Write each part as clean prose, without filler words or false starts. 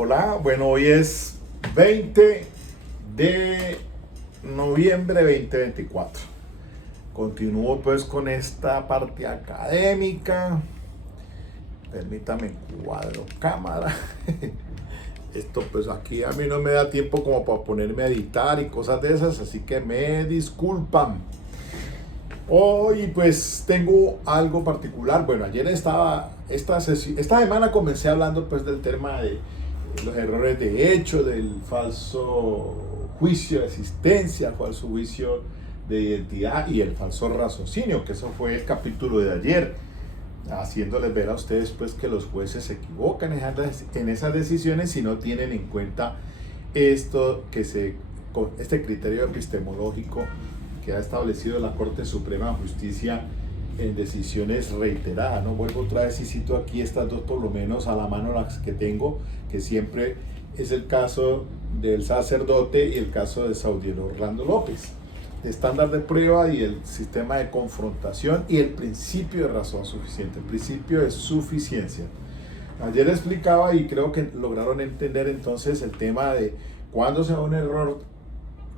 Hola, bueno, hoy es 20 de noviembre 2024. Continúo pues con esta parte académica. Permítame cuadro cámara. Esto pues aquí a mí no me da tiempo como para ponerme a editar y cosas de esas, así que me disculpan. Hoy pues tengo algo particular. Bueno, ayer esta semana comencé hablando pues del tema de los errores de hecho, del falso juicio de existencia, el falso juicio de identidad y el falso raciocinio, que eso fue el capítulo de ayer, haciéndoles ver a ustedes pues que los jueces se equivocan en esas decisiones si no tienen en cuenta este criterio epistemológico que ha establecido la Corte Suprema de Justicia en decisiones reiteradas. No vuelvo otra vez y cito aquí estas dos por lo menos a la mano, las que tengo, que siempre es el caso del sacerdote y el caso de Saudiel Orlando López, estándar de prueba y el sistema de confrontación y el principio de razón suficiente, el principio de suficiencia. Ayer explicaba y creo que lograron entender entonces el tema de cuándo se da un error.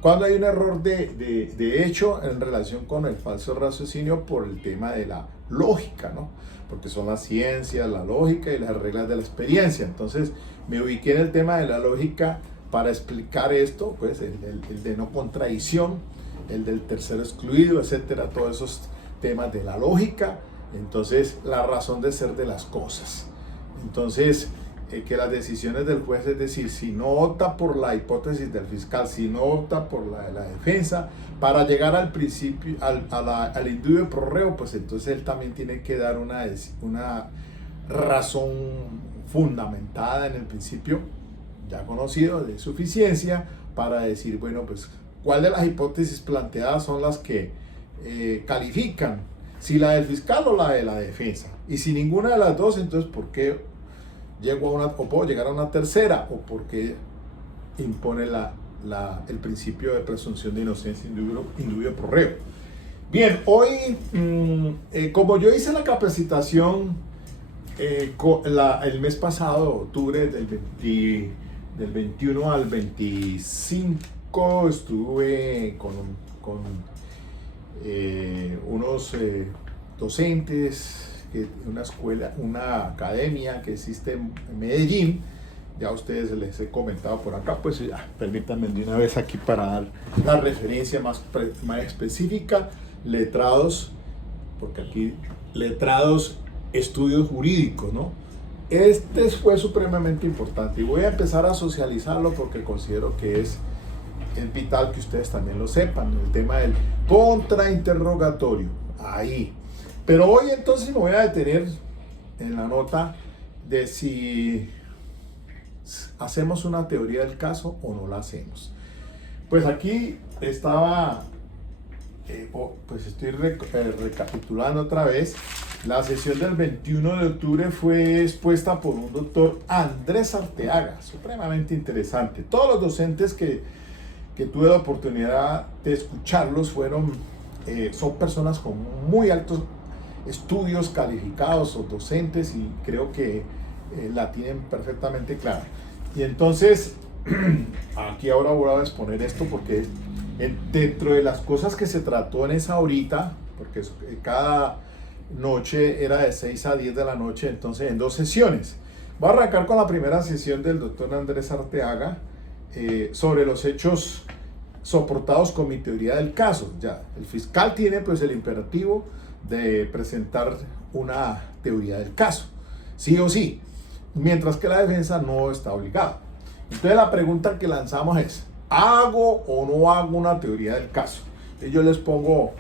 Cuando hay un error de hecho en relación con el falso raciocinio por el tema de la lógica, ¿no? Porque son las ciencias, la lógica y las reglas de la experiencia. Entonces me ubiqué en el tema de la lógica para explicar esto, pues el de no contradicción, el del tercero excluido, etcétera, todos esos temas de la lógica. Entonces la razón de ser de las cosas. Entonces que las decisiones del juez, es decir, si no opta por la hipótesis del fiscal, si no opta por la de la defensa, para llegar al principio, al indubio pro reo, pues entonces él también tiene que dar una razón fundamentada en el principio, ya conocido, de suficiencia, para decir, bueno, pues, ¿cuál de las hipótesis planteadas son las que califican? Si la del fiscal o la de la defensa. Y si ninguna de las dos, entonces, ¿por qué o puedo llegar a una tercera? O porque impone el principio de presunción de inocencia indubio pro reo. Bien, hoy como yo hice la capacitación el mes pasado, octubre del 21 al 25, estuve con unos docentes, una academia que existe en Medellín. Ya ustedes les he comentado por acá, pues ya, permítanme de una vez aquí para dar la referencia más específica: letrados, porque aquí letrados, estudios jurídicos, ¿no? Este fue supremamente importante y voy a empezar a socializarlo porque considero que es vital que ustedes también lo sepan, el tema del contrainterrogatorio, ahí. Pero hoy entonces me voy a detener en la nota de si hacemos una teoría del caso o no la hacemos. Pues aquí estaba, pues estoy recapitulando otra vez. La sesión del 21 de octubre fue expuesta por un doctor Andrés Arteaga, supremamente interesante. Todos los docentes que tuve la oportunidad de escucharlos son personas con muy altos estudios calificados o docentes, y creo que la tienen perfectamente clara. Y entonces aquí ahora voy a exponer esto porque dentro de las cosas que se trató en esa horita, porque cada noche era de 6 a 10 de la noche, entonces en 2 sesiones. Voy a arrancar con la primera sesión del doctor Andrés Arteaga sobre los hechos soportados con mi teoría del caso. Ya el fiscal tiene pues el imperativo de presentar una teoría del caso, sí o sí, mientras que la defensa no está obligada. Entonces la pregunta que lanzamos es: ¿hago o no hago una teoría del caso? Y yo les pongo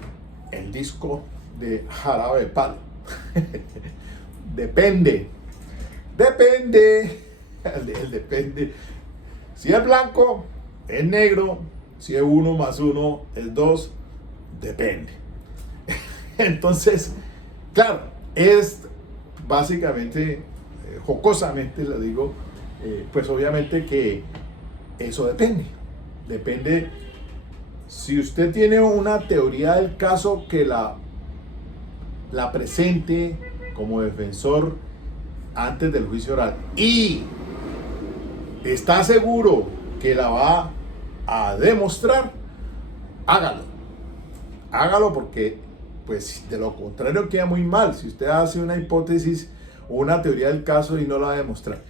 el disco de Jarabe de Palo. Depende. El depende. Si es blanco, es negro. Si es 1 más 1 es 2, depende. Entonces, claro, es básicamente, jocosamente lo digo, pues obviamente que eso depende. Depende si usted tiene una teoría del caso que la presente como defensor antes del juicio oral y está seguro que la va a demostrar, hágalo. Hágalo porque, pues, de lo contrario queda muy mal. Si usted hace una hipótesis o una teoría del caso y no la va a demostrar,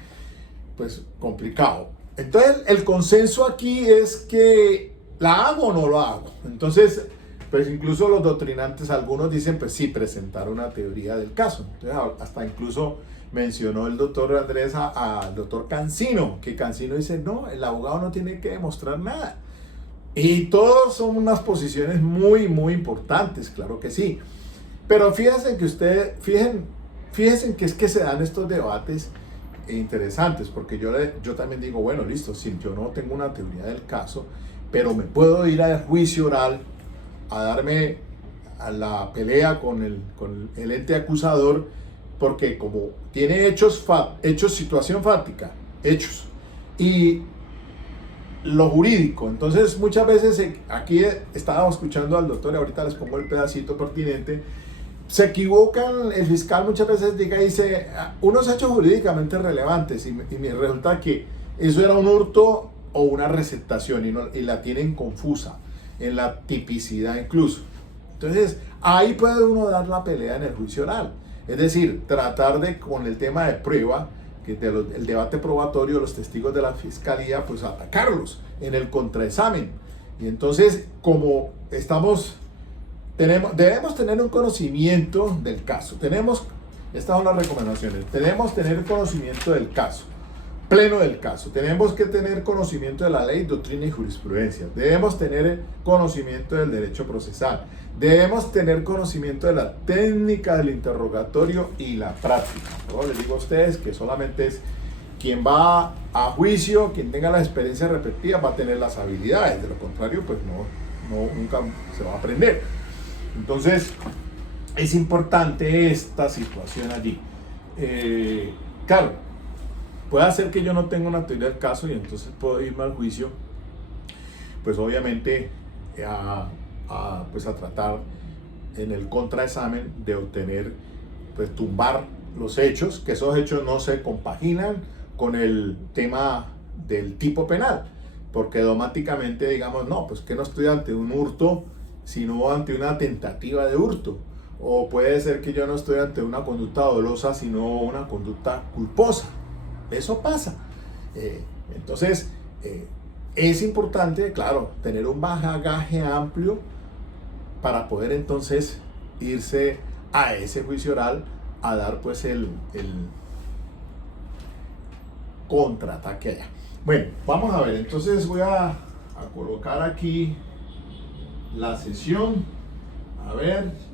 pues complicado. Entonces, el consenso aquí es que la hago o no lo hago. Entonces, pues incluso los doctrinantes, algunos dicen, pues sí, presentar una teoría del caso. Entonces, hasta incluso mencionó el doctor Andrés al doctor Cancino, que Cancino dice, no, el abogado no tiene que demostrar nada. Y todos son unas posiciones muy, muy importantes, claro que sí. Pero fíjense que fíjense que es que se dan estos debates interesantes, porque yo también digo, bueno, listo, sí, yo no tengo una teoría del caso, pero me puedo ir al juicio oral a darme a la pelea con el ente acusador, porque como tiene hechos, situación fáctica, hechos, y lo jurídico. Entonces muchas veces aquí estábamos escuchando al doctor y ahorita les pongo el pedacito pertinente. Se equivocan, el fiscal muchas veces dice unos hechos jurídicamente relevantes y me resulta que eso era un hurto o una receptación y la tienen confusa en la tipicidad incluso. Entonces ahí puede uno dar la pelea en el juicio oral, es decir, tratar de con el tema de prueba, que el debate probatorio de los testigos de la fiscalía, pues atacarlos en el contraexamen. Y entonces, como debemos tener un conocimiento del caso. Estas son las recomendaciones. Debemos tener conocimiento del caso, pleno del caso. Tenemos que tener conocimiento de la ley, doctrina y jurisprudencia. Debemos tener conocimiento del derecho procesal. Debemos tener conocimiento de la técnica del interrogatorio y la práctica. Yo les digo a ustedes que solamente es quien va a juicio, quien tenga la experiencia repetida, va a tener las habilidades. De lo contrario, pues nunca se va a aprender. Entonces, es importante esta situación allí. Claro, puede ser que yo no tenga una teoría del caso y entonces puedo irme al juicio, pues obviamente pues a tratar en el contraexamen de obtener, pues tumbar los hechos, que esos hechos no se compaginan con el tema del tipo penal, porque dogmáticamente digamos, no, pues que no estoy ante un hurto, sino ante una tentativa de hurto, o puede ser que yo no estoy ante una conducta dolosa, sino una conducta culposa. Eso pasa. Entonces, es importante, claro, tener un bagaje amplio para poder entonces irse a ese juicio oral a dar pues el contraataque allá. Bueno, vamos a ver, entonces voy a colocar aquí la sesión, a ver.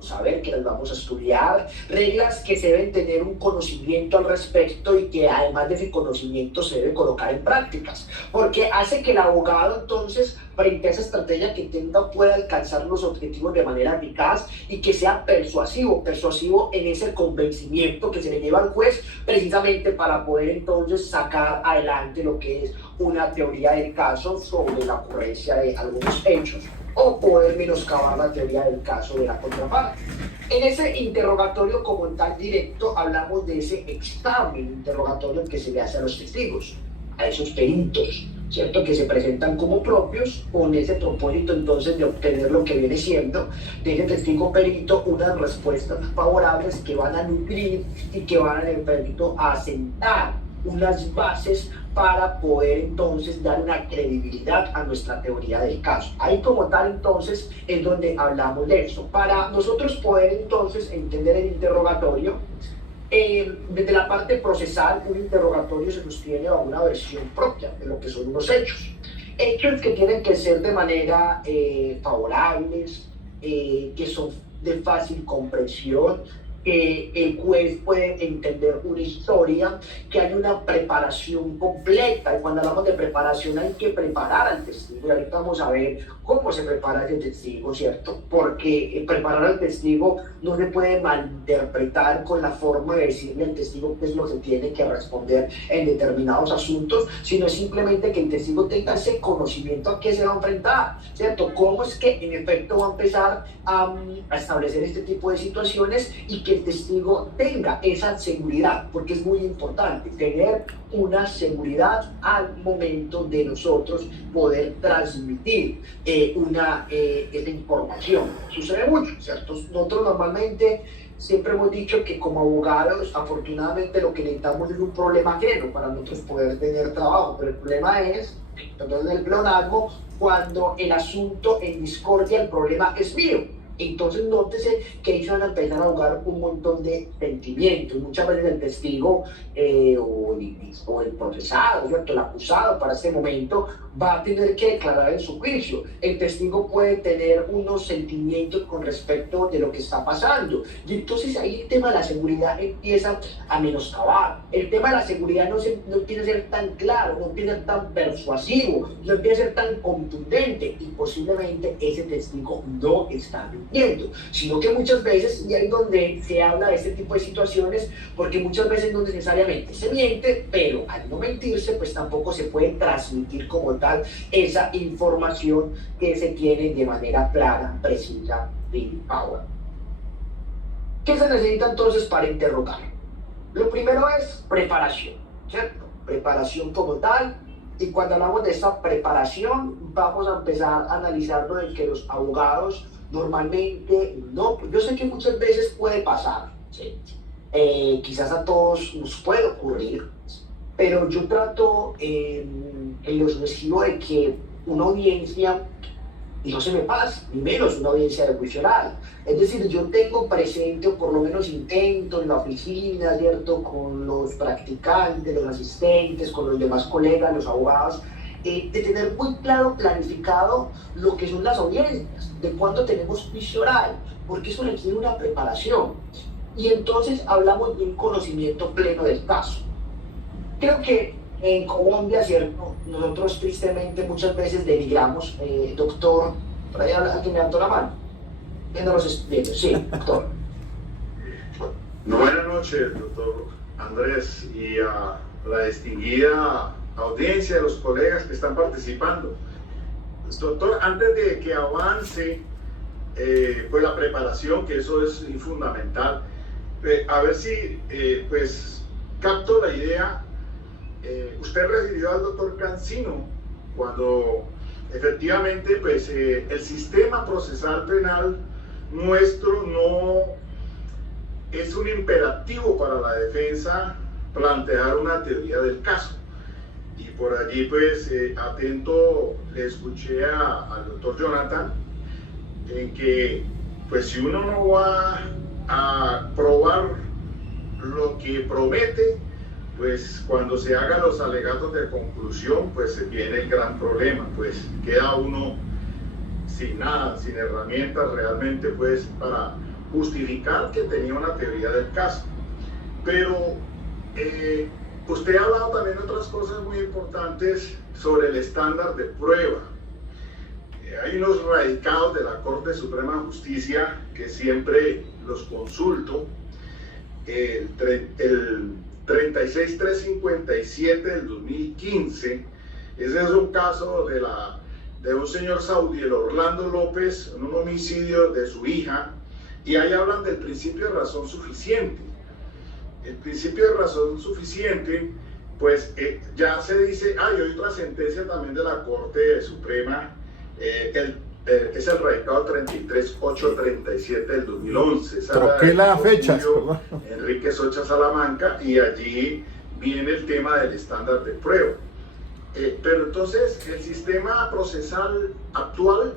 Saber que las vamos a estudiar, reglas que se deben tener un conocimiento al respecto y que además de ese conocimiento se debe colocar en prácticas, porque hace que el abogado entonces frente a esa estrategia que intenta pueda alcanzar los objetivos de manera eficaz y que sea persuasivo en ese convencimiento que se le lleva al juez precisamente para poder entonces sacar adelante lo que es una teoría del caso sobre la ocurrencia de algunos hechos, o poder menoscabar la teoría del caso de la contraparte. En ese interrogatorio como tal directo hablamos de ese examen interrogatorio que se le hace a los testigos, a esos peritos, ¿cierto? Que se presentan como propios con ese propósito entonces de obtener lo que viene siendo de ese testigo perito unas respuestas favorables que van a nutrir y que van a, perito, a asentar unas bases para poder entonces dar una credibilidad a nuestra teoría del caso. Ahí como tal entonces es donde hablamos de eso. Para nosotros poder entonces entender el interrogatorio, desde la parte procesal, un interrogatorio se nos tiene a una versión propia de lo que son unos hechos. Hechos que tienen que ser de manera favorables, que son de fácil comprensión, que el juez puede entender una historia, que hay una preparación completa. Y cuando hablamos de preparación hay que preparar al testigo. Y ahorita vamos a ver cómo se prepara ese testigo, ¿cierto? Porque preparar al testigo no se puede malinterpretar con la forma de decirle al testigo qué es lo que tiene que responder en determinados asuntos, sino simplemente que el testigo tenga ese conocimiento a qué se va a enfrentar, ¿cierto? Cómo es que en efecto va a empezar a establecer este tipo de situaciones y que el testigo tenga esa seguridad, porque es muy importante tener una seguridad al momento de nosotros poder transmitir esa información. Sucede mucho, ¿cierto? Nosotros normalmente siempre hemos dicho que como abogados, afortunadamente lo que necesitamos es un problema ajeno para nosotros poder tener trabajo, pero el problema es, perdón el pleonasmo, cuando el asunto en discordia, el problema es mío. Entonces nótese que ahí se van a empezar a jugar un montón de sentimientos. Muchas veces el testigo o el procesado, ¿cierto? El acusado para este momento va a tener que declarar en su juicio. El testigo puede tener unos sentimientos con respecto de lo que está pasando. Y entonces ahí el tema de la seguridad empieza a menoscabar. El tema de la seguridad no empieza a ser tan claro, no empieza a ser tan persuasivo, no empieza a ser tan contundente y posiblemente ese testigo no está mintiendo, sino que muchas veces, y ahí es donde se habla de este tipo de situaciones, porque muchas veces no necesariamente se miente, pero al no mentirse, pues tampoco se puede transmitir como tal esa información que se tiene de manera clara, precisa y ahora. ¿Qué se necesita entonces para interrogar? Lo primero es preparación, ¿cierto? Preparación como tal. Y cuando hablamos de esta preparación, vamos a empezar a analizarlo de que los abogados normalmente no, yo sé que muchas veces puede pasar, ¿sí? Quizás a todos nos puede ocurrir, pero yo trato en lo sucesivo de que una audiencia, y no se me pasa, ni menos una audiencia de juicio oral. Es decir, yo tengo presente, o por lo menos intento en la oficina, ¿cierto? Con los practicantes, los asistentes, con los demás colegas, los abogados, de tener muy claro, planificado lo que son las audiencias, de cuándo tenemos juicio oral, porque eso requiere una preparación. Y entonces hablamos de un conocimiento pleno del caso. Creo que en Colombia, ¿cierto? Nosotros tristemente muchas veces denigramos, doctor, por ahí alguien me levantó la mano, viendo los estudiantes, sí, doctor. Buenas noches, doctor Andrés, y a la distinguida audiencia de los colegas que están participando. Doctor, antes de que avance pues la preparación, que eso es fundamental, a ver si pues capto la idea. Usted refirió al doctor Cancino cuando efectivamente pues el sistema procesal penal nuestro no es un imperativo para la defensa plantear una teoría del caso. Y por allí pues atento le escuché al doctor Jonathan en que pues si uno no va a probar lo que promete, pues cuando se hagan los alegatos de conclusión, pues viene el gran problema, pues queda uno sin nada, sin herramientas realmente pues para justificar que tenía una teoría del caso. Pero usted ha hablado también de otras cosas muy importantes sobre el estándar de prueba. Hay unos radicados de la Corte Suprema de Justicia que siempre los consulto, el 36357 del 2015, ese es un caso de un señor Saudiel Orlando López, un homicidio de su hija, y ahí hablan del principio de razón suficiente. El principio de razón suficiente, pues ya se dice, hay otra sentencia también de la Corte Suprema, es el radicado 33837 del 2011. Troqué las fechas, perdón. Enrique Socha Salamanca, y allí viene el tema del estándar de prueba. Pero entonces el sistema procesal actual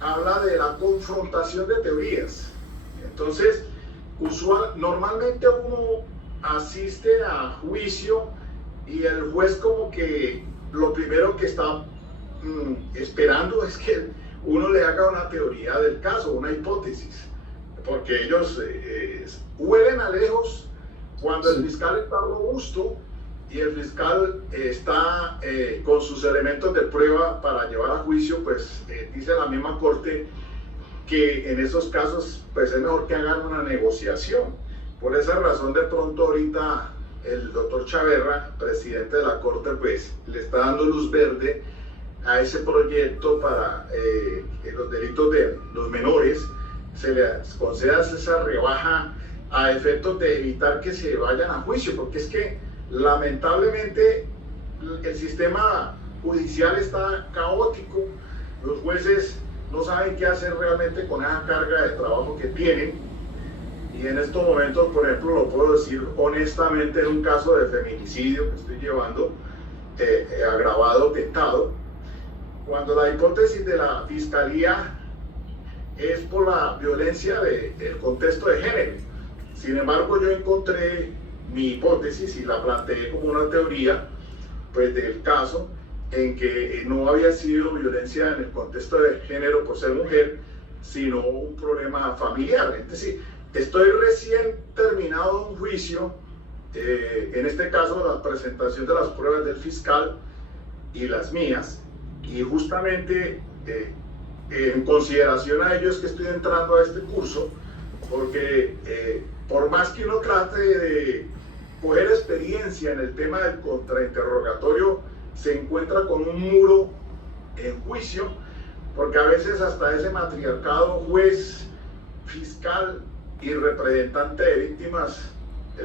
habla de la confrontación de teorías. Entonces, normalmente uno asiste a juicio y el juez como que lo primero que está esperando es que uno le haga una teoría del caso, una hipótesis, porque ellos huelen a lejos cuando el fiscal está robusto y el fiscal está con sus elementos de prueba para llevar a juicio, pues dice la misma Corte que en esos casos pues es mejor que hagan una negociación. Por esa razón de pronto ahorita el doctor Chaverra, presidente de la Corte, pues le está dando luz verde a ese proyecto para los delitos de los menores, se les conceda esa rebaja a efectos de evitar que se vayan a juicio, porque es que lamentablemente el sistema judicial está caótico, los jueces no saben qué hacer realmente con esa carga de trabajo que tienen, y en estos momentos, por ejemplo, lo puedo decir honestamente, en un caso de feminicidio que estoy llevando, agravado, tentado, cuando la hipótesis de la fiscalía es por la violencia del contexto de género. Sin embargo, yo encontré mi hipótesis y la planteé como una teoría, pues, del caso en que no había sido violencia en el contexto de género por ser mujer, sino un problema familiar. Es decir, estoy recién terminado un juicio, en este caso la presentación de las pruebas del fiscal y las mías, y justamente en consideración a ello es que estoy entrando a este curso, porque por más que uno trate de coger experiencia en el tema del contrainterrogatorio, se encuentra con un muro en juicio, porque a veces hasta ese matriarcado juez, fiscal y representante de víctimas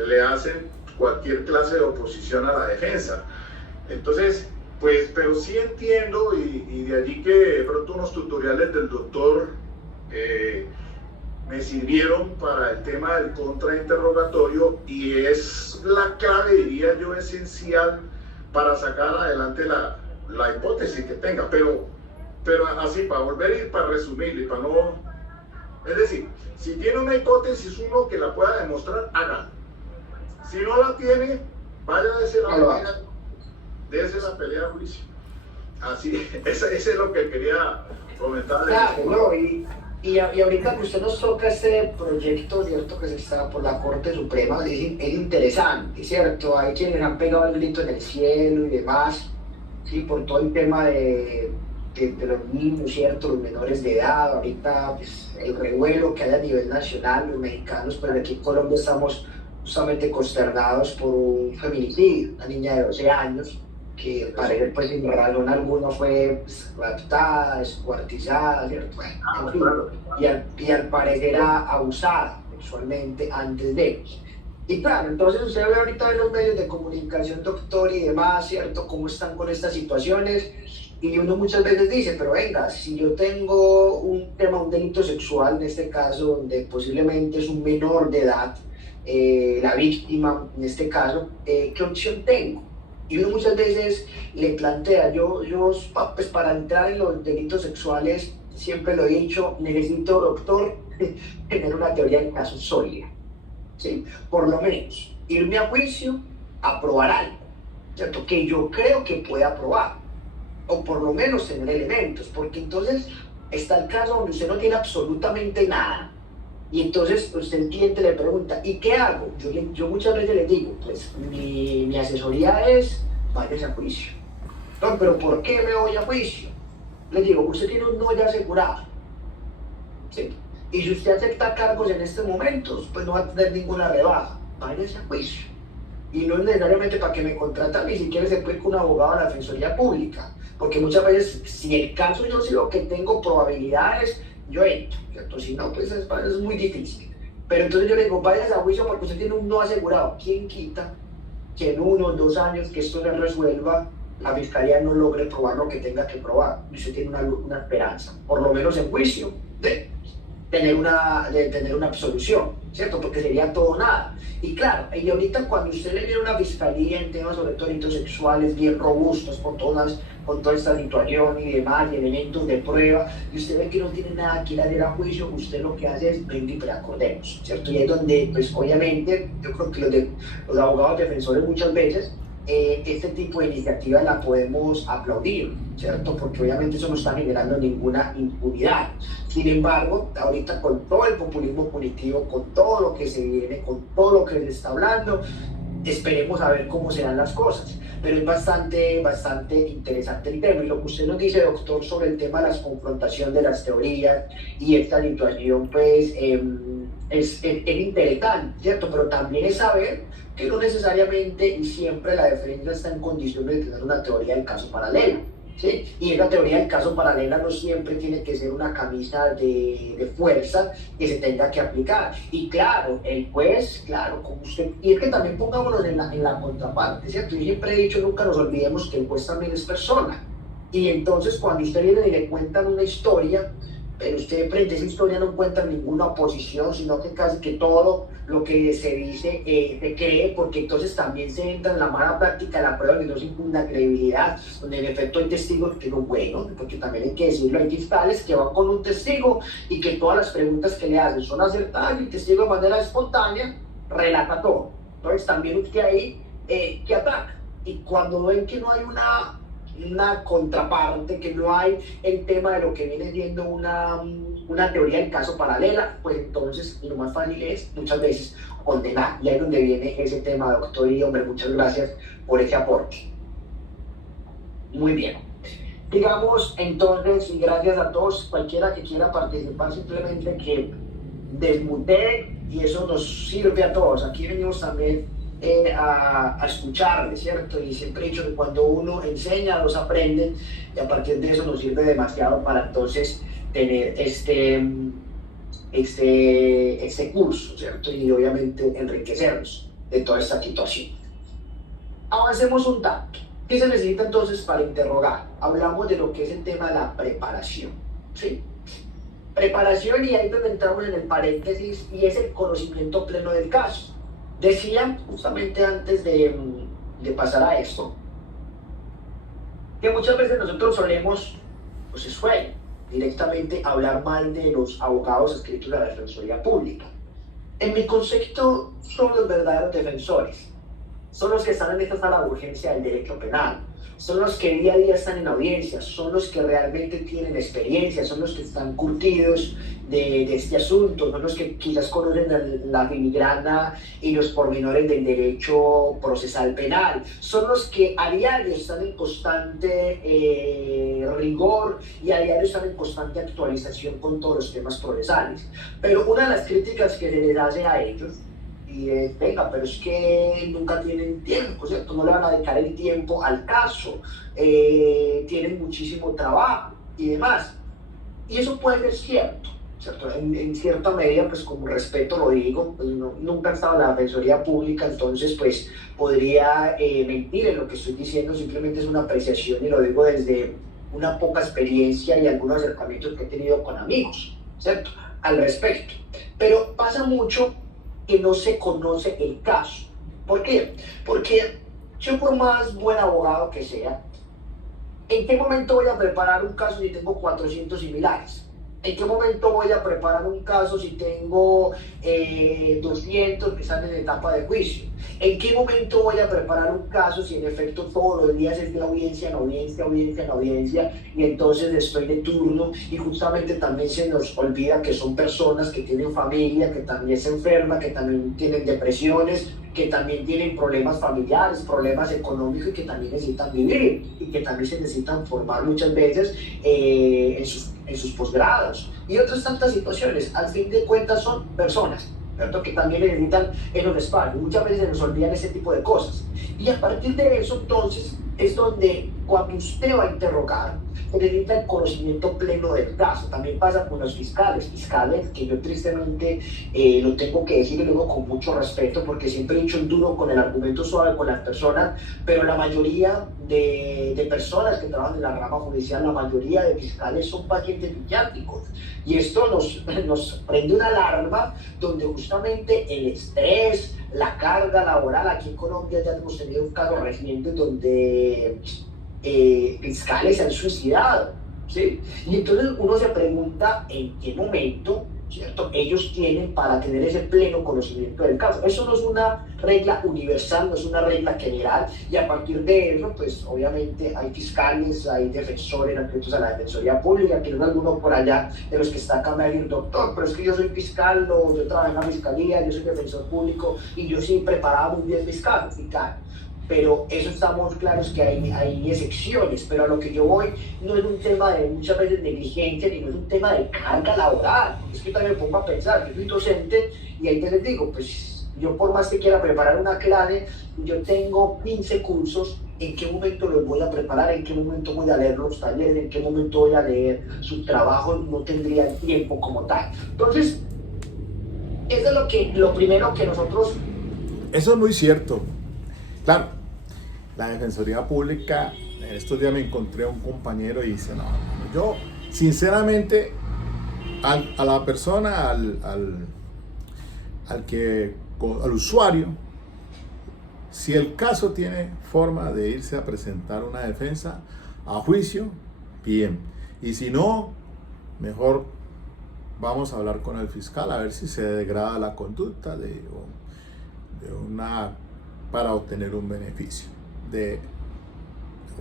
le hacen cualquier clase de oposición a la defensa. Entonces, pues, pero sí entiendo, y de allí que de pronto unos tutoriales del doctor me sirvieron para el tema del contrainterrogatorio, y es la clave, diría yo, esencial para sacar adelante la hipótesis que tenga, pero así, para volver y para resumir, y para no... Es decir, si tiene una hipótesis uno que la pueda demostrar, hágalo. Si no la tiene, vaya a decir la pelea a juicio. Así, ese es lo que quería comentar. Claro, no, y ahorita que usted nos toca este proyecto, ¿cierto?, que se está por la Corte Suprema, es interesante, ¿cierto? Hay quienes han pegado el grito en el cielo y demás, sí, por todo el tema de los niños, ¿cierto?, los menores de edad. Ahorita, pues, el revuelo que hay a nivel nacional, los mexicanos, pero aquí en Colombia estamos justamente consternados por un feminicidio, una niña de 12 años, que parece, pues, sin razón alguna fue, pues, raptada, descuartizada, ¿cierto? Bueno, en fin, y al parecer era abusada sexualmente antes de. Y claro, entonces usted ve ahorita en los medios de comunicación, doctor, y demás, ¿cierto?, cómo están con estas situaciones, y uno muchas veces dice, pero venga, si yo tengo un delito sexual, en este caso, donde posiblemente es un menor de edad, la víctima, en este caso, ¿qué opción tengo? Y uno muchas veces le plantea, yo pues, para entrar en los delitos sexuales, siempre lo he dicho, necesito, doctor, tener una teoría de caso sólida, ¿sí? Por lo menos, irme a juicio a probar algo, ¿cierto?, que yo creo que pueda probar, o por lo menos tener elementos, porque entonces está el caso donde usted no tiene absolutamente nada, y entonces usted, el cliente le pregunta, ¿y qué hago? Yo muchas veces le digo, pues mi asesoría es, váyase a juicio. No, pero ¿por qué me voy a juicio? Le digo, usted tiene un no ya asegurado, ¿sí? Y si usted acepta cargos en estos momentos, pues no va a tener ninguna rebaja, váyase a juicio. Y no es necesariamente para que me contraten, ni siquiera se puede ir con un abogado a la Defensoría Pública, porque muchas veces, si el caso yo sé lo que tengo probabilidades, yo entro, ¿cierto? Si no, pues es muy difícil. Pero entonces yo le digo, váyase a juicio porque usted tiene un no asegurado. ¿Quién quita que en 1 o 2 años que esto se resuelva, la fiscalía no logre probar lo que tenga que probar? Y usted tiene una esperanza, por lo menos en juicio, de tener una absolución, ¿cierto? Porque sería todo o nada. Y claro, y ahorita cuando usted le viene a una fiscalía en temas sobre todo delitos sexuales bien robustos, con toda esta situación y demás, y elementos de prueba, y usted ve que no tiene nada que ir a hacer a juicio, usted lo que hace es venga y preacordemos, ¿cierto? Y es donde, pues obviamente, yo creo que los abogados defensores muchas veces, este tipo de iniciativas la podemos aplaudir, ¿cierto? Porque obviamente eso no está generando ninguna impunidad. Sin embargo, ahorita con todo el populismo punitivo, con todo lo que se viene, con todo lo que se está hablando, esperemos a ver cómo serán las cosas. Pero es bastante interesante el tema. Y lo que usted nos dice, doctor, sobre el tema de la confrontación de las teorías y esta situación, pues es interesante, ¿cierto? Pero también es saber que no necesariamente y siempre la defensa está en condiciones de tener una teoría del caso paralelo. ¿sí? Y esa teoría del caso paralela no siempre tiene que ser una camisa de fuerza que se tenga que aplicar. Y claro, el juez, claro, como usted, y es que también pongámonos en la contraparte, ¿cierto? Yo siempre he dicho, nunca nos olvidemos que el juez también es persona. Y entonces cuando usted viene y le cuentan una historia, pero usted frente a esa historia no encuentra ninguna oposición, sino que casi que todo lo que se dice se cree, porque entonces también se entra en la mala práctica de la prueba que no se impugna credibilidad, donde en efecto hay testigos que no, bueno, porque también hay que decirlo, hay fiscales que van con un testigo y que todas las preguntas que le hacen son acertadas y el testigo de manera espontánea relata todo. Entonces también usted ahí que ataca. Y cuando ven que no hay una contraparte, que no hay el tema de lo que viene siendo una teoría del caso paralela, pues entonces lo más fácil es muchas veces condenar. Y ahí es donde viene ese tema, doctor, y hombre, muchas gracias por ese aporte. Muy bien. Digamos entonces, y gracias a todos, cualquiera que quiera participar, simplemente que desmutee, y eso nos sirve a todos. Aquí venimos también a escucharle, ¿cierto? Y siempre he dicho que cuando uno enseña, los aprenden, y a partir de eso nos sirve demasiado para entonces tener este curso, ¿cierto? Y obviamente enriquecernos de toda esta situación. Avancemos un tanto. ¿Qué se necesita entonces para interrogar? Hablamos de lo que es el tema de la preparación, ¿sí? Preparación, y ahí donde entramos en el paréntesis, y es el conocimiento pleno del caso. Decía, justamente antes de pasar a esto, que muchas veces nosotros solemos, pues se suele directamente hablar mal de los abogados adscritos a la Defensoría Pública. En mi concepto, son los verdaderos defensores, son los que están en esta sala de urgencia del derecho penal, son los que día a día están en audiencias, son los que realmente tienen experiencia, son los que están curtidos de este asunto, son los que quizás conocen la filigrana y los pormenores del derecho procesal penal, son los que a diario están en constante rigor y a diario están en constante actualización con todos los temas procesales. Pero una de las críticas que se les hace a ellos, y venga, pero es que nunca tienen tiempo, ¿cierto? No le van a dedicar el tiempo al caso, tienen muchísimo trabajo y demás. Y eso puede ser cierto, ¿cierto? En cierta medida, pues con respeto lo digo, pues nunca he estado en la Defensoría Pública, entonces pues podría mentir en lo que estoy diciendo, simplemente es una apreciación y lo digo desde una poca experiencia y algunos acercamientos que he tenido con amigos, ¿cierto? Al respecto. Pero pasa mucho que no se conoce el caso. ¿Por qué? Porque yo, por más buen abogado que sea, ¿en qué momento voy a preparar un caso si tengo 400 similares? ¿En qué momento voy a preparar un caso si tengo 200 que están en etapa de juicio? ¿En qué momento voy a preparar un caso si en efecto todos los días es de audiencia en audiencia, audiencia en audiencia, y entonces estoy de turno? Y justamente también se nos olvida que son personas que tienen familia, que también se enferman, que también tienen depresiones, que también tienen problemas familiares, problemas económicos, y que también necesitan vivir y que también se necesitan formar muchas veces en sus posgrados y otras tantas situaciones. Al fin de cuentas son personas, ¿cierto?, que también necesitan esos espacios. Muchas veces se nos olvidan ese tipo de cosas. Y a partir de eso, entonces, es donde cuando usted va a interrogar, se necesita el conocimiento pleno del caso. También pasa con los fiscales que yo tristemente lo tengo que decir y lo digo con mucho respeto, porque siempre he dicho duro con el argumento suave con las personas, pero la mayoría de personas que trabajan en la rama judicial, la mayoría de fiscales son pacientes psiquiátricos. Y esto nos prende una alarma donde justamente el estrés, la carga laboral, aquí en Colombia ya hemos tenido un caso reciente donde fiscales se han suicidado, ¿sí? Y entonces uno se pregunta en qué momento, ¿cierto?, ellos tienen para tener ese pleno conocimiento del caso. Eso no es una regla universal, no es una regla general, y a partir de eso, pues obviamente hay fiscales, hay defensores adscritos a la Defensoría Pública, que no es alguno por allá de los que está acá me va a decir, doctor, pero es que yo soy fiscal, o yo trabajo en la fiscalía, yo soy defensor público, y yo sí preparaba muy bien mis casos, fiscal. Pero eso estamos claros que hay excepciones, pero a lo que yo voy no es un tema de muchas veces negligencia, ni no es un tema de carga laboral. Es que también me pongo a pensar, yo soy docente y ahí te les digo, pues Yo por más que quiera preparar una clase, yo tengo 15 cursos, ¿en qué momento los voy a preparar? ¿En qué momento voy a leer los talleres? ¿En qué momento voy a leer su trabajo? No tendría el tiempo como tal. Entonces, eso es lo primero que nosotros... Eso es muy cierto. Claro, la Defensoría Pública, en estos días me encontré a un compañero y dice, no, yo sinceramente a la persona, al usuario, si el caso tiene forma de irse a presentar una defensa a juicio, bien. Y si no, mejor vamos a hablar con el fiscal a ver si se degrada la conducta para obtener un beneficio, de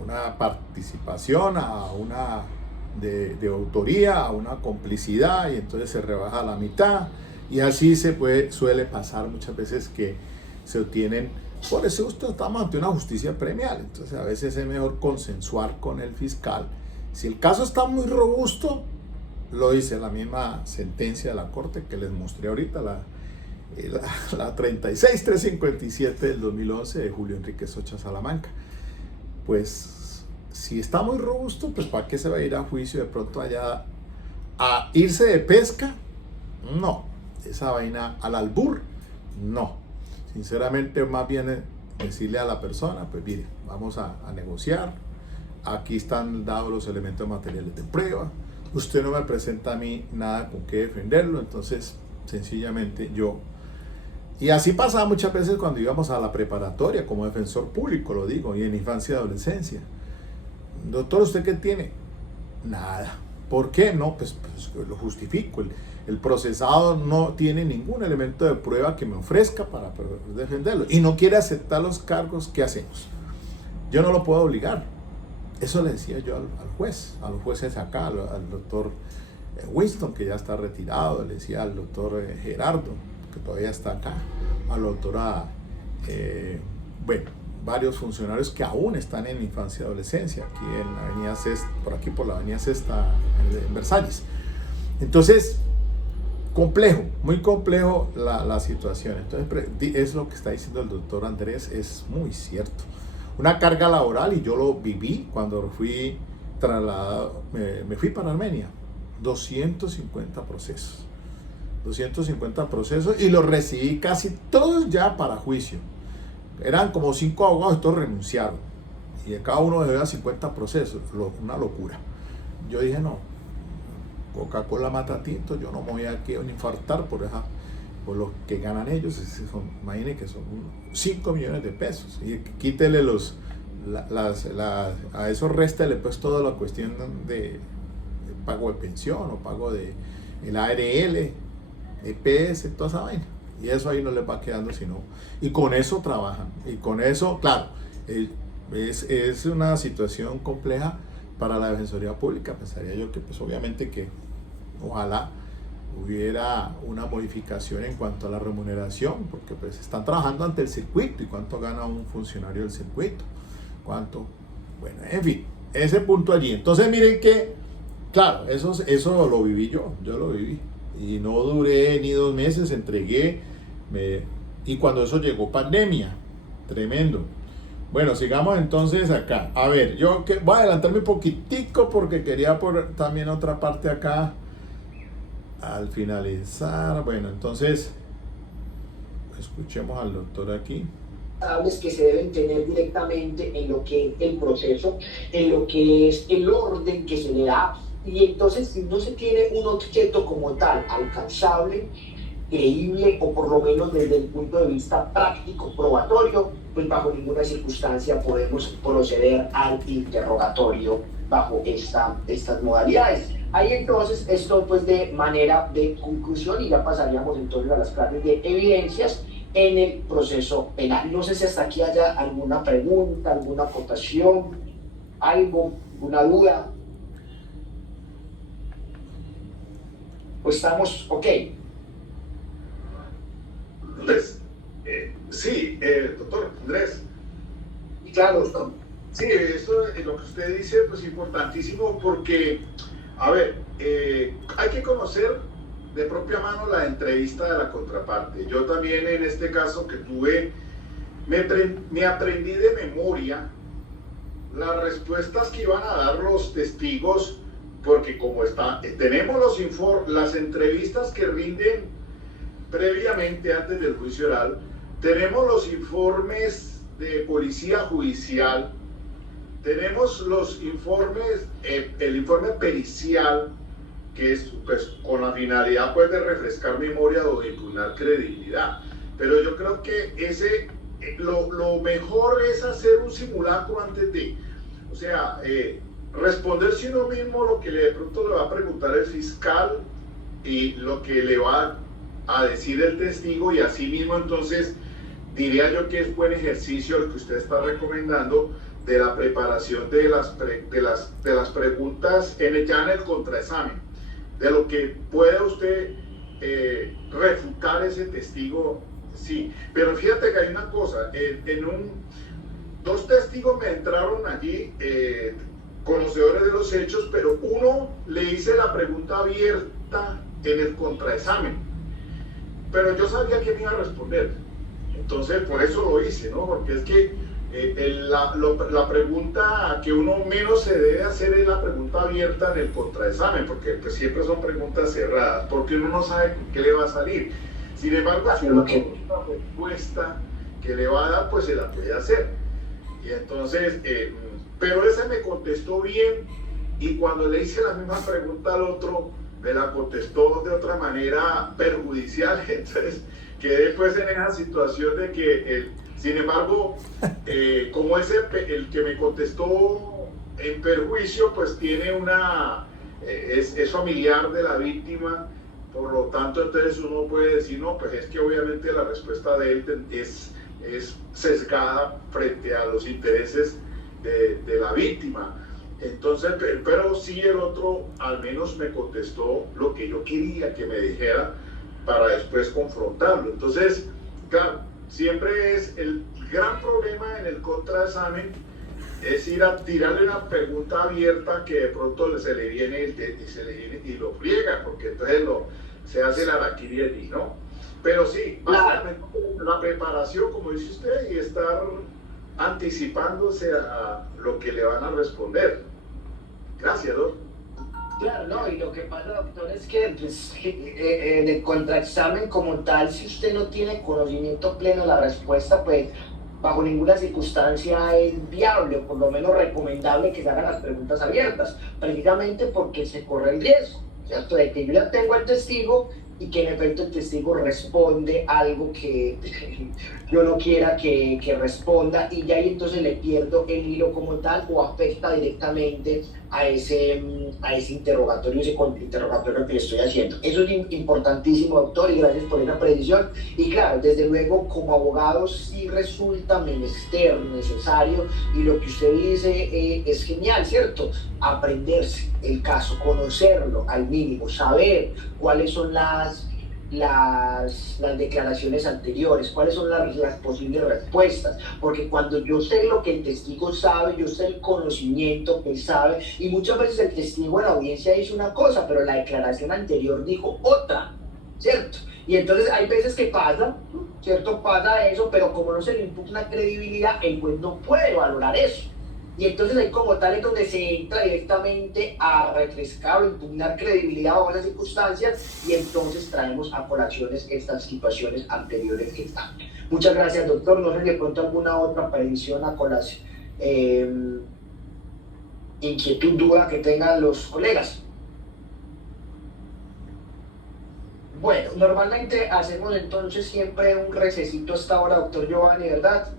una participación de autoría a una complicidad, y entonces se rebaja a la mitad, y así suele pasar muchas veces que se obtienen. Por eso estamos ante una justicia premial, entonces a veces es mejor consensuar con el fiscal. Si el caso está muy robusto, lo dice la misma sentencia de la Corte que les mostré ahorita, la 36357 del 2011 de Julio Enrique Socha Salamanca. Pues si está muy robusto, pues ¿para qué se va a ir a juicio de pronto allá a irse de pesca? No, esa vaina al albur, no. Sinceramente, más bien decirle a la persona, pues mire, vamos a negociar, aquí están dados los elementos materiales de prueba, usted no me presenta a mí nada con qué defenderlo, entonces sencillamente yo... Y así pasaba muchas veces cuando íbamos a la preparatoria como defensor público, lo digo, y en infancia y adolescencia. Doctor, ¿usted qué tiene? Nada. ¿Por qué? No, pues lo justifico. El procesado no tiene ningún elemento de prueba que me ofrezca para poder defenderlo. Y no quiere aceptar los cargos, ¿qué hacemos? Yo no lo puedo obligar. Eso le decía yo al juez, a los jueces acá, al doctor Winston, que ya está retirado, le decía al doctor Gerardo, que todavía está acá, a la doctora, varios funcionarios que aún están en infancia y adolescencia, aquí en la avenida Cesta, por aquí por la avenida Cesta, en Versalles. Entonces, complejo, muy complejo la situación. Entonces, es lo que está diciendo el doctor Andrés, es muy cierto. Una carga laboral, y yo lo viví cuando fui trasladado, me fui para Armenia, 250 procesos. 250 procesos y los recibí casi todos ya para juicio. Eran como 5 abogados y todos renunciaron. Y de cada uno debía 50 procesos. Una locura. Yo dije, no, Coca-Cola mata tinto, yo no me voy a infartar por lo que ganan ellos. Imagínense que son 5 millones de pesos. Y quítele a eso réstale pues toda la cuestión de pago de pensión o pago de el ARL, EPS, toda esa vaina, y eso ahí no les va quedando sino, y con eso trabajan, y con eso, claro, es una situación compleja para la Defensoría Pública. Pensaría yo que pues obviamente que ojalá hubiera una modificación en cuanto a la remuneración, porque pues están trabajando ante el circuito, y cuánto gana un funcionario del circuito, bueno, en fin, ese punto allí. Entonces miren que, claro, eso lo viví yo lo viví. Y no duré ni 2 meses, entregué, y cuando eso llegó pandemia, tremendo. Bueno, sigamos entonces acá. A ver, yo voy a adelantarme un poquitico porque quería por también otra parte acá al finalizar. Bueno, entonces, escuchemos al doctor aquí. Que se deben tener directamente en lo que es el proceso, en lo que es el orden que se le da. Y entonces, si no se tiene un objeto como tal alcanzable, creíble, o por lo menos desde el punto de vista práctico, probatorio, pues bajo ninguna circunstancia podemos proceder al interrogatorio bajo estas modalidades. Ahí entonces, esto pues de manera de conclusión, y ya pasaríamos entonces a las clases de evidencias en el proceso penal. No sé si hasta aquí haya alguna pregunta, alguna acotación, alguna duda. Pues estamos ok. Andrés, sí, doctor Andrés. Claro, doctor. Sí, esto lo que usted dice pues importantísimo porque, a ver, hay que conocer de propia mano la entrevista de la contraparte. Yo también en este caso que tuve, me aprendí de memoria las respuestas que iban a dar los testigos, porque como tenemos las entrevistas que rinden previamente antes del juicio oral, tenemos los informes de policía judicial, tenemos los informes, el informe pericial, que es pues, con la finalidad pues, de refrescar memoria o de impugnar credibilidad. Pero yo creo que lo mejor es hacer un simulacro antes de, o sea, responderse uno mismo lo que de pronto le va a preguntar el fiscal y lo que le va a decir el testigo, y así mismo entonces diría yo que es buen ejercicio el que usted está recomendando de la preparación de las preguntas ya en el contraexamen, de lo que pueda usted refutar ese testigo, sí. Pero fíjate que hay una cosa, dos testigos me entraron allí, conocedores de los hechos, pero uno le hice la pregunta abierta en el contraexamen, pero yo sabía que me iba a responder, entonces por eso lo hice, ¿no? Porque es que la pregunta que uno menos se debe hacer es la pregunta abierta en el contraexamen, porque pues, siempre son preguntas cerradas, porque uno no sabe qué le va a salir. Sin embargo, si una respuesta que le va a dar, pues se la puede hacer. Y entonces, pero ese me contestó bien, y cuando le hice la misma pregunta al otro, me la contestó de otra manera perjudicial, entonces quedé pues en esa situación de que sin embargo, como el que me contestó en perjuicio, pues tiene es familiar de la víctima, por lo tanto, entonces uno puede decir, no, pues es que obviamente la respuesta de él es sesgada frente a los intereses de la víctima. Entonces, pero sí el otro al menos me contestó lo que yo quería que me dijera para después confrontarlo. Entonces, claro, siempre es el gran problema en el contraexamen, es ir a tirarle una pregunta abierta que de pronto se le viene y lo friega, porque entonces se hace el araquiri allí, ¿no? Pero sí, básicamente la preparación, como dice usted, y estar anticipándose a lo que le van a responder. Gracias, doctor. Claro, no, y lo que pasa, doctor, es que pues, en el contraexamen como tal, si usted no tiene conocimiento pleno de la respuesta, pues bajo ninguna circunstancia es viable, o por lo menos recomendable que se hagan las preguntas abiertas, precisamente porque se corre el riesgo, ¿cierto? De que yo ya tengo el testigo y que en efecto el testigo responde algo que yo no quiera que responda, y ya ahí entonces le pierdo el hilo como tal, o afecta directamente a ese interrogatorio, ese interrogatorio que le estoy haciendo. Eso es importantísimo, doctor, y gracias por esa precisión. Y claro, desde luego, como abogado sí resulta menester, necesario, y lo que usted dice es genial, ¿cierto? Aprenderse el caso, conocerlo al mínimo, saber cuáles son las declaraciones anteriores, cuáles son las posibles respuestas, porque cuando yo sé lo que el testigo sabe, yo sé el conocimiento que él sabe, y muchas veces el testigo en la audiencia dice una cosa, pero la declaración anterior dijo otra, ¿cierto? Y entonces hay veces que pasa, ¿cierto? Pasa eso, pero como no se le impugna credibilidad, el juez no puede valorar eso. Y entonces ahí como tal es donde se entra directamente a refrescar o impugnar credibilidad bajo esas circunstancias, y entonces traemos a colaciones estas situaciones anteriores que están. Muchas gracias, doctor. No sé si de pronto alguna otra predicción a colación, inquietud, duda que tengan los colegas. Bueno, normalmente hacemos entonces siempre un recesito hasta ahora, doctor Giovanni, ¿verdad?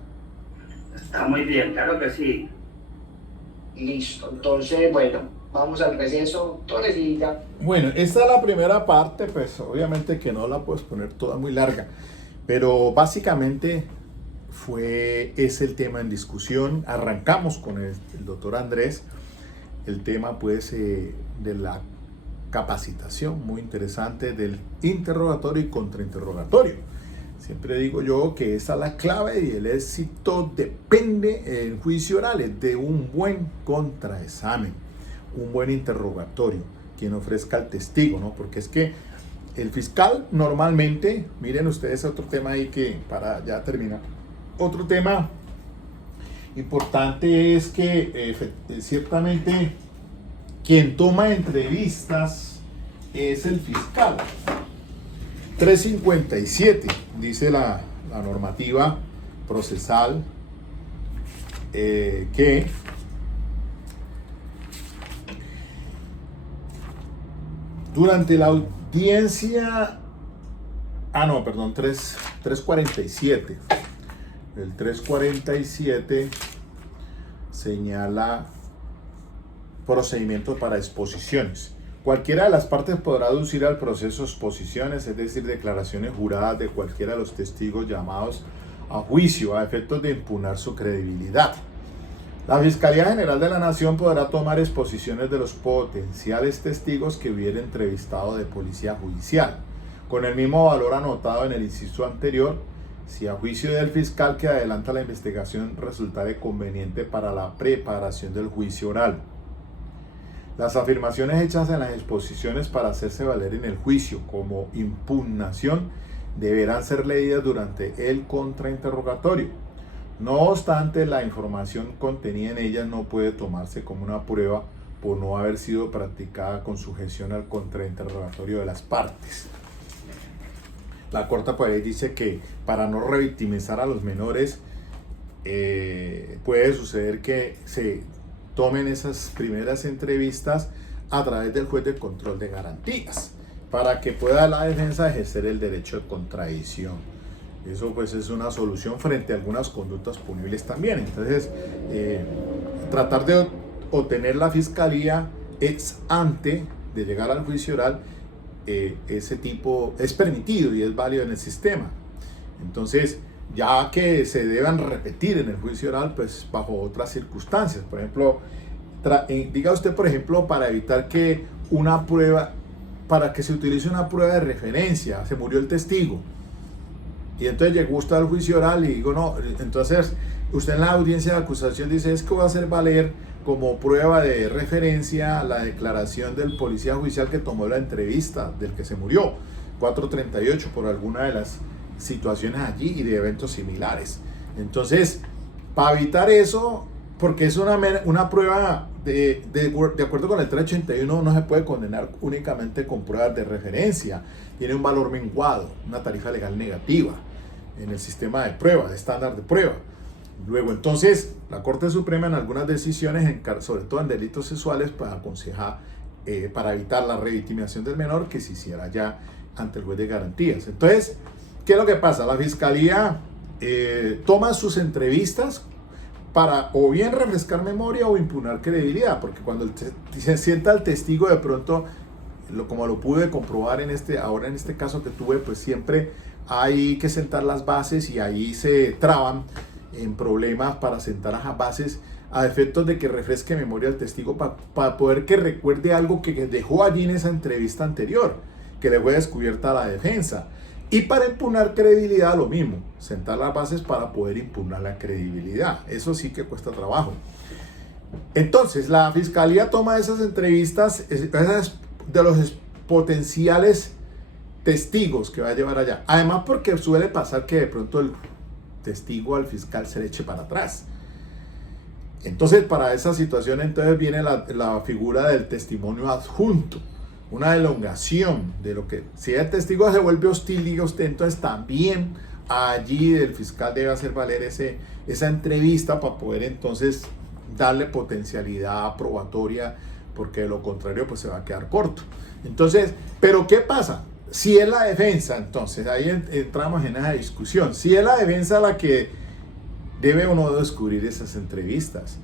Está muy bien, claro que sí. Listo, entonces, bueno, vamos al receso, doctores, y ya. Bueno, esta es la primera parte, pues obviamente que no la puedes poner toda muy larga, pero básicamente es el tema en discusión. Arrancamos con el doctor Andrés, el tema pues de la capacitación, muy interesante, del interrogatorio y contrainterrogatorio. Siempre digo yo que esa es la clave, y el éxito depende en juicio oral de un buen contraexamen, un buen interrogatorio, quien ofrezca al testigo, ¿no? Porque es que el fiscal normalmente, miren ustedes otro tema ahí que para ya terminar, otro tema importante es que ciertamente quien toma entrevistas es el fiscal. 357 dice la normativa procesal que durante la audiencia, 347, el 347 señala procedimientos para exposiciones. Cualquiera de las partes podrá aducir al proceso exposiciones, es decir, declaraciones juradas de cualquiera de los testigos llamados a juicio a efectos de impugnar su credibilidad. La Fiscalía General de la Nación podrá tomar exposiciones de los potenciales testigos que hubiera entrevistado de policía judicial, con el mismo valor anotado en el inciso anterior, si a juicio del fiscal que adelanta la investigación resultare conveniente para la preparación del juicio oral. Las afirmaciones hechas en las exposiciones para hacerse valer en el juicio como impugnación deberán ser leídas durante el contrainterrogatorio. No obstante, la información contenida en ellas no puede tomarse como una prueba por no haber sido practicada con sujeción al contrainterrogatorio de las partes. La Corte por ahí dice que para no revictimizar a los menores puede suceder que se tomen esas primeras entrevistas a través del juez de control de garantías para que pueda la defensa ejercer el derecho de contradicción. Eso pues es una solución frente a algunas conductas punibles también. Entonces, tratar de obtener la fiscalía ex ante de llegar al juicio oral, ese tipo es permitido y es válido en el sistema. Entonces, ya que se deban repetir en el juicio oral, pues bajo otras circunstancias. Por ejemplo, diga usted, por ejemplo, para evitar que una prueba, para que se utilice una prueba de referencia, se murió el testigo, y entonces llegó usted al juicio oral y digo, no, entonces usted en la audiencia de acusación dice, es que va a hacer valer como prueba de referencia la declaración del policía judicial que tomó la entrevista del que se murió, 438, por alguna de las situaciones allí y de eventos similares. Entonces, para evitar eso, porque es una prueba de acuerdo con el 381, no se puede condenar únicamente con pruebas de referencia, tiene un valor menguado, una tarifa legal negativa en el sistema de prueba, de estándar de prueba. Luego, entonces, la Corte Suprema en algunas decisiones, sobre todo en delitos sexuales, pues aconseja para evitar la revictimización del menor que se hiciera ya ante el juez de garantías. Entonces, ¿qué es lo que pasa? La Fiscalía toma sus entrevistas para o bien refrescar memoria o impugnar credibilidad, porque cuando se sienta el testigo de pronto, como lo pude comprobar ahora en este caso que tuve, pues siempre hay que sentar las bases y ahí se traban en problemas para sentar las bases a efectos de que refresque memoria al testigo para poder que recuerde algo que dejó allí en esa entrevista anterior, que le fue descubierta a la defensa. Y para impugnar credibilidad lo mismo, sentar las bases para poder impugnar la credibilidad. Eso sí que cuesta trabajo. Entonces, la Fiscalía toma esas entrevistas de los potenciales testigos que va a llevar allá. Además, porque suele pasar que de pronto el testigo al fiscal se le eche para atrás. Entonces, para esa situación, entonces viene la figura del testimonio adjunto. Una elongación de lo que, si el testigo se vuelve hostil, diga usted, entonces también allí el fiscal debe hacer valer esa entrevista para poder entonces darle potencialidad probatoria, porque de lo contrario pues se va a quedar corto. Entonces, ¿pero qué pasa? Si es la defensa, entonces ahí entramos en esa discusión, si es la defensa la que debe o no descubrir esas entrevistas,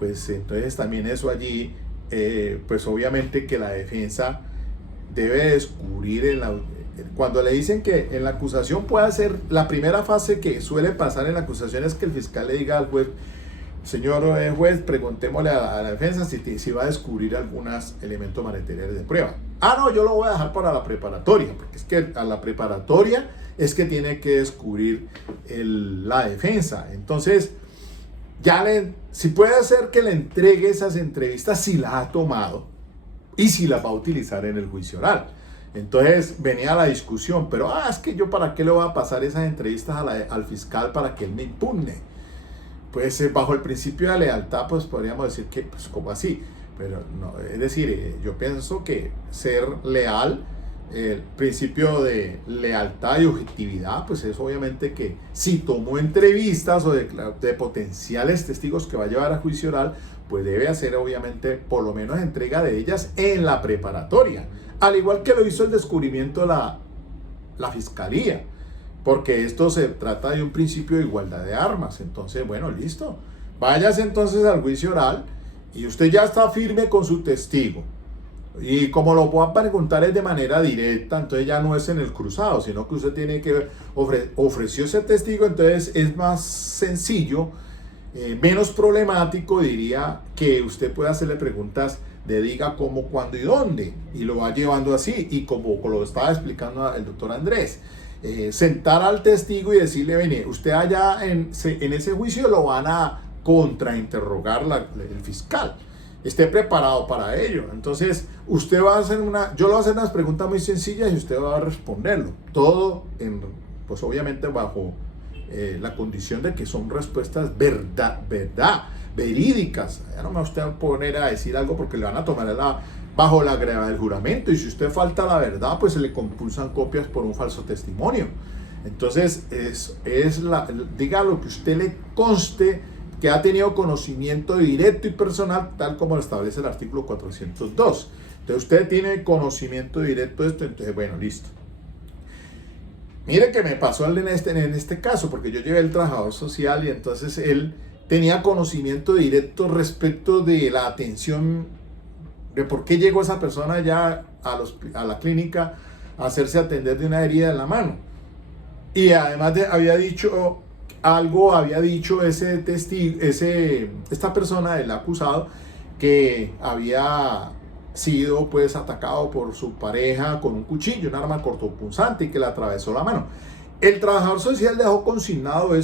pues entonces también eso allí, pues obviamente que la defensa debe descubrir cuando le dicen que en la acusación puede ser, la primera fase que suele pasar en la acusación es que el fiscal le diga al juez, señor juez, preguntémosle a la defensa si va a descubrir algunos elementos materiales de prueba. No, yo lo voy a dejar para la preparatoria, porque es que a la preparatoria es que tiene que descubrir la defensa. Entonces, si puede hacer que le entregue esas entrevistas, si las ha tomado y si las va a utilizar en el juicio oral. Entonces venía la discusión, pero es que yo para qué le voy a pasar esas entrevistas al fiscal para que él me impugne. Pues bajo el principio de lealtad, pues podríamos decir que, pues como así, pero no, es decir, yo pienso que ser leal, el principio de lealtad y objetividad, pues es obviamente que si tomó entrevistas o de potenciales testigos que va a llevar a juicio oral, pues debe hacer obviamente por lo menos entrega de ellas en la preparatoria, al igual que lo hizo el descubrimiento la fiscalía, porque esto se trata de un principio de igualdad de armas. Entonces, bueno, listo, váyase entonces al juicio oral y usted ya está firme con su testigo. Y como lo puedan preguntar es de manera directa, entonces ya no es en el cruzado, sino que usted tiene que ofreció ese testigo, entonces es más sencillo, menos problemático, diría, que usted pueda hacerle preguntas de diga cómo, cuándo y dónde, y lo va llevando así, y como lo estaba explicando el doctor Andrés, sentar al testigo y decirle, vení, usted allá en ese juicio lo van a contrainterrogar el fiscal. Esté preparado para ello. Entonces, usted va a hacer yo le voy a hacer unas preguntas muy sencillas y usted va a responderlo. Todo, pues obviamente bajo la condición de que son respuestas verídicas. Ya no me va usted a poner a decir algo porque le van a tomar bajo la gravedad del juramento. Y si usted falta la verdad, pues se le compulsan copias por un falso testimonio. Entonces, diga lo que usted le conste que ha tenido conocimiento directo y personal, tal como lo establece el artículo 402. Entonces usted tiene conocimiento directo de esto, entonces bueno, listo. Mire que me pasó en este caso, porque yo llevé el trabajador social y entonces él tenía conocimiento directo respecto de la atención, de por qué llegó esa persona ya a la clínica a hacerse atender de una herida en la mano. Y además había dicho esta persona, el acusado, que había sido pues atacado por su pareja con un cuchillo, un arma cortopunzante, y que le atravesó la mano. El trabajador social dejó consignado eso.